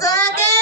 That's okay.